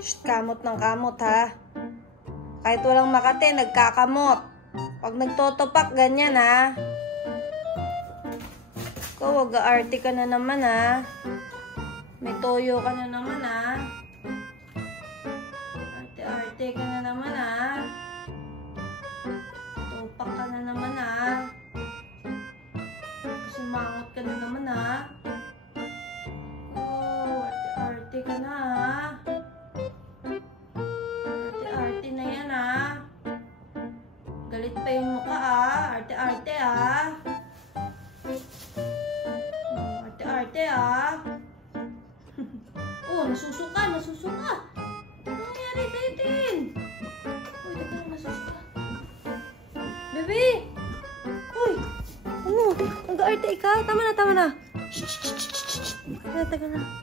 Shh, kamot ng kamot ha. Kahit walang makate, nagkakamot. Pag nagtotopak, ganyan ha. Ikaw, wag-aarte ka na naman ha. May toyo ka na naman ha. Arte-arte ka na naman ha. Topak ka na naman ha. Kasi mangot ka na naman ha. Oh, arte-arte ka na ha. Arte-arte na yan ha. Galit pa yung mukha ha. Arte-arte ha. Arte-arte ha. Oh, nasusuka, nasusuka. Ano nangyari sa'yo, Tin? Uy, teka lang, nasusuka. Bebe! Uy! Ano? Nag-arte ka? Tama na, tama na. Shh, shh, shh, shh, shh. Teka na.